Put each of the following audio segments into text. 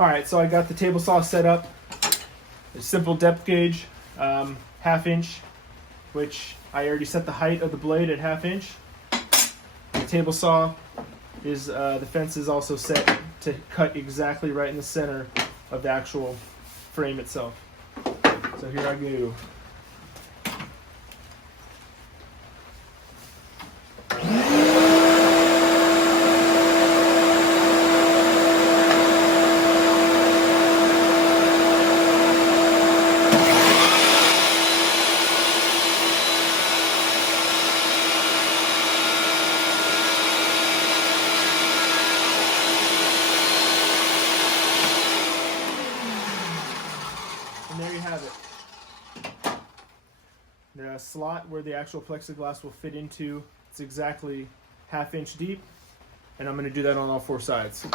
All right, so I got the table saw set up. A simple depth gauge, 1/2 inch, which I already set the height of the blade at 1/2 inch. The table saw is, the fence is also set to cut exactly right in the center of the actual frame itself. So here I go. And there you have it. The slot where the actual plexiglass will fit into, it's exactly 1/2 inch deep, and I'm going to do that on all 4 sides.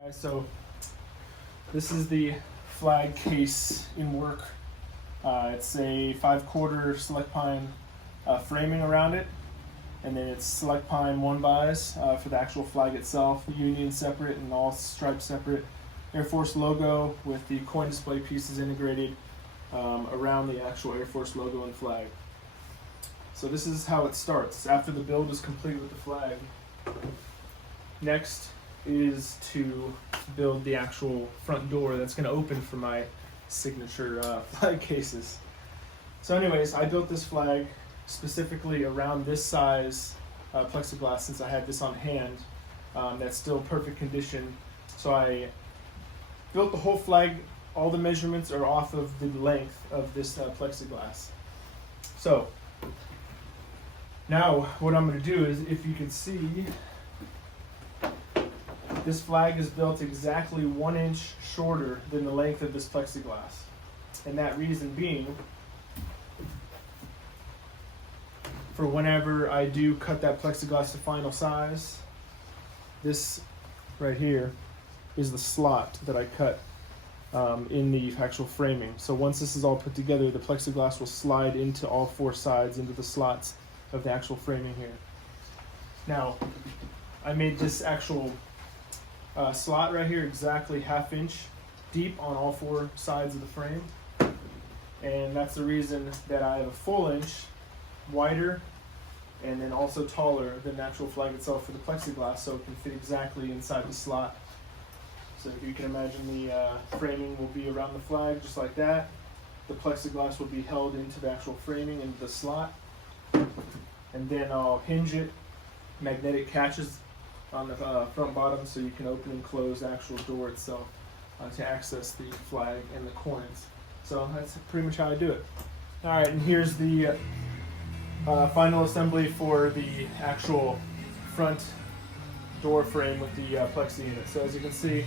Okay, so this is the flag case in work. It's a 5/4 select pine framing around it, and then it's select pine 1-bys for the actual flag itself, the Union separate and all stripes separate. Air Force logo with the coin display pieces integrated around the actual Air Force logo and flag. So this is how it starts after the build is complete with the flag. Next is to build the actual front door that's going to open for my signature flag cases. So anyways, I built this flag specifically around this size plexiglass since I had this on hand. That's still perfect condition. So I built the whole flag. All the measurements are off of the length of this plexiglass. So now what I'm going to do is, if you can see, this flag is built exactly 1 inch shorter than the length of this plexiglass. And that reason being, for whenever I do cut that plexiglass to final size, this right here is the slot that I cut in the actual framing. So once this is all put together, the plexiglass will slide into all 4 sides into the slots of the actual framing here. Now, I made this actual slot right here exactly 1/2 inch deep on all 4 sides of the frame, and that's the reason that I have a full inch wider and then also taller than the actual flag itself for the plexiglass, so it can fit exactly inside the slot. So if you can imagine, the framing will be around the flag just like that. The plexiglass will be held into the actual framing into the slot, and then I'll hinge it, magnetic catches on the front bottom so you can open and close the actual door itself to access the flag and the coins. So that's pretty much how I do it. Alright, and here's the final assembly for the actual front door frame with the plexi in it. So as you can see,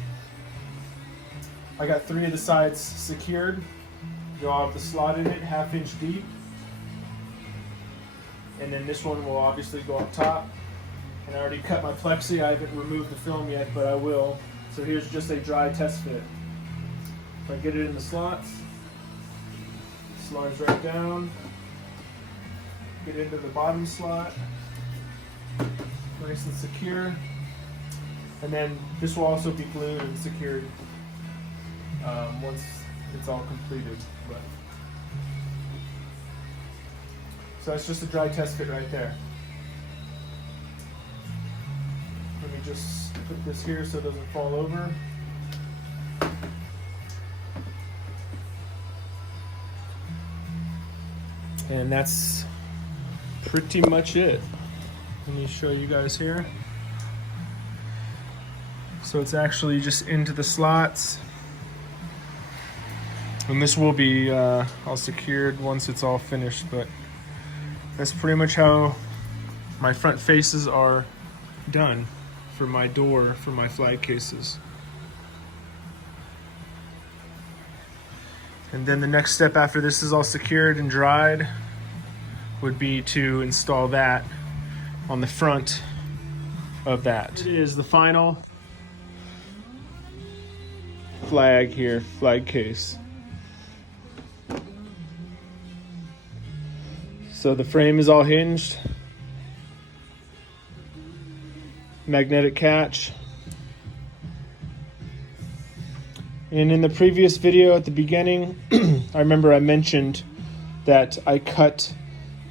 I got 3 of the sides secured. You'll have the slot in it 1/2 inch deep, and then this one will obviously go up top. And I already cut my plexi. I haven't removed the film yet, but I will. So here's just a dry test fit. If I get it in the slots, it slides right down. Get into the bottom slot, nice and secure. And then this will also be glued and secured once it's all completed. So that's just a dry test fit right there. Let me just put this here so it doesn't fall over. And that's pretty much it. Let me show you guys here. So it's actually just into the slots. And this will be all secured once it's all finished, but that's pretty much how my front faces are done for my door, for my flag cases. And then the next step after this is all secured and dried would be to install that on the front of that. It is the final flag here, flag case. So the frame is all hinged, magnetic catch, And in the previous video at the beginning, I remember I mentioned that I cut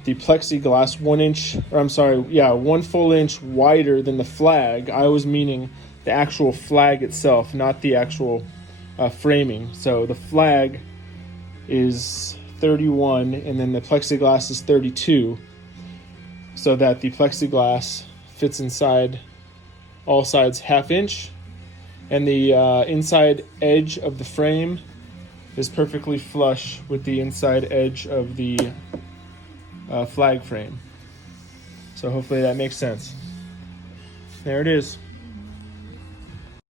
the plexiglass 1 full inch wider than the flag. I was meaning the actual flag itself, not the actual framing. So the flag is 31 and then the plexiglass is 32, so that the plexiglass fits inside all sides 1/2 inch, and the inside edge of the frame is perfectly flush with the inside edge of the flag frame. So hopefully that makes sense. There it is.